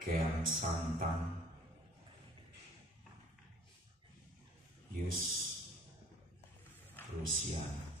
Kian Santang Yus Rusiana.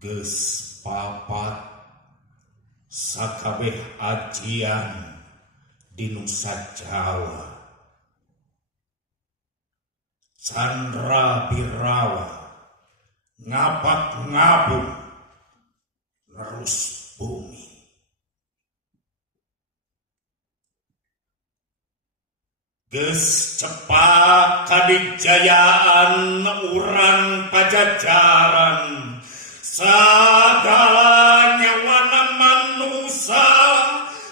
Geus papat sakabeh ajian di Nusa Jawa, Candra Birawa ngapak ngabung nerus bumi. Geus cepat kadijayaan urang Pajajaran, sagala nyawana manusia,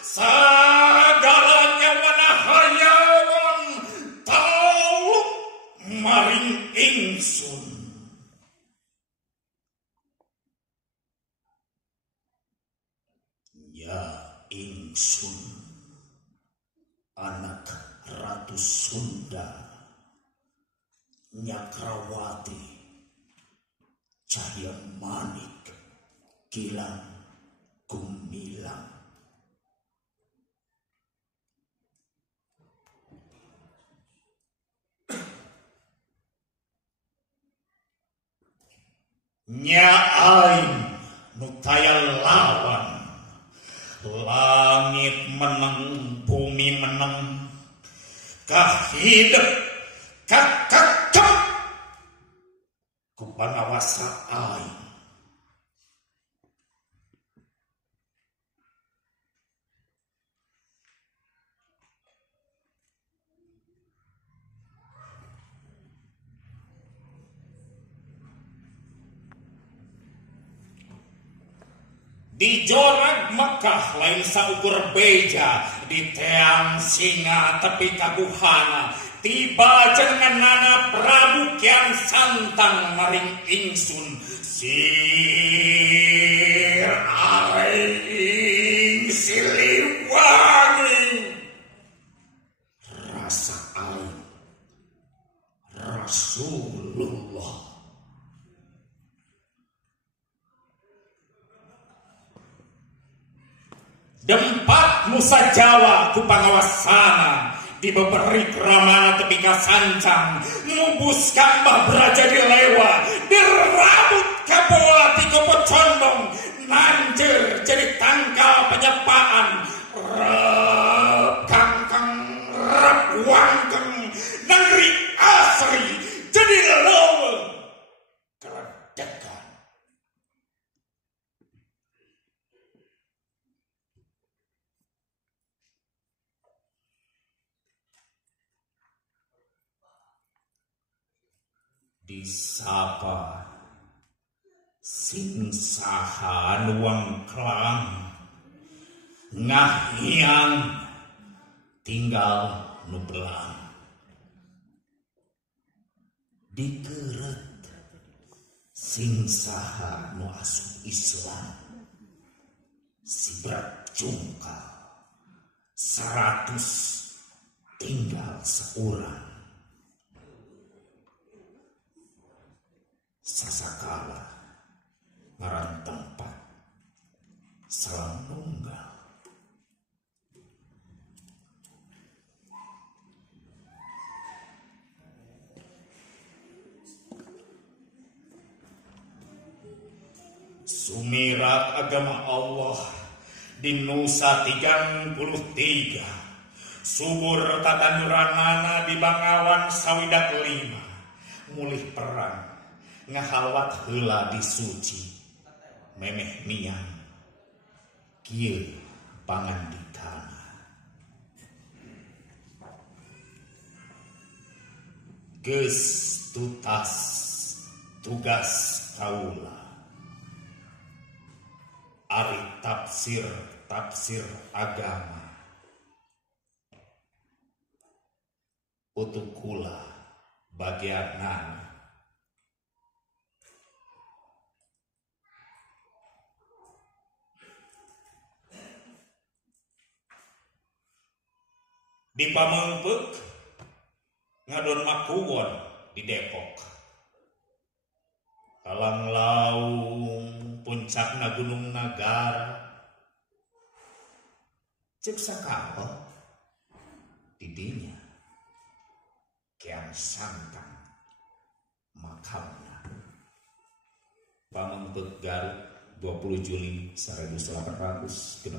sagala nyawana hayawan tauluk maring ingsun. Ya ingsun anak Ratu Sunda Nyakrawati Cahya Manik Gilang Gumilang. Nya aing nu taya lawan, langit meneng bumi meneng, kahidep kakakak ku panawasa aing. Di jorag Mekah lain saukur beja, di teang singa tepi kabuhana, tiba jenenganana Prabu Kian Santang maring ingsun sir aing Siliwangi. Rasa aing Rasulullah. Dempat Nusa Jawa ku pangawasana, dibeberi krama tepi kasancang, ngubus kambah beraja dilewa, dirabut kapola tiga pocondong, nanjer jadi tangkal penyepaan, rep kangkang, rep wangkeng, negeri asri jadi lewe keledekan. Disapa sing saha nuang klang, ngahiang tinggal nubelang, dikeret sing saha nu asup Islam, sibrat jungkal 100 tinggal seorang. Sasakala ngaran tempat salam nunggal. Sumirat agama Allah di Nusa 33, subur tatanuranana di Bangawan Sawidak 5, mulih perang ngahalwat heula di suci, memeh niang kieu pangandikana. geus tutas tugas kaula ari tafsir agama utuk kula bagianna di Pamengpeuk ngadon makuwon di Depok Halang Laung puncakna Gunung Nagar cek sakapa di dinya Kian Santang makamna Pamengpeuk Garut 20 Juli 1866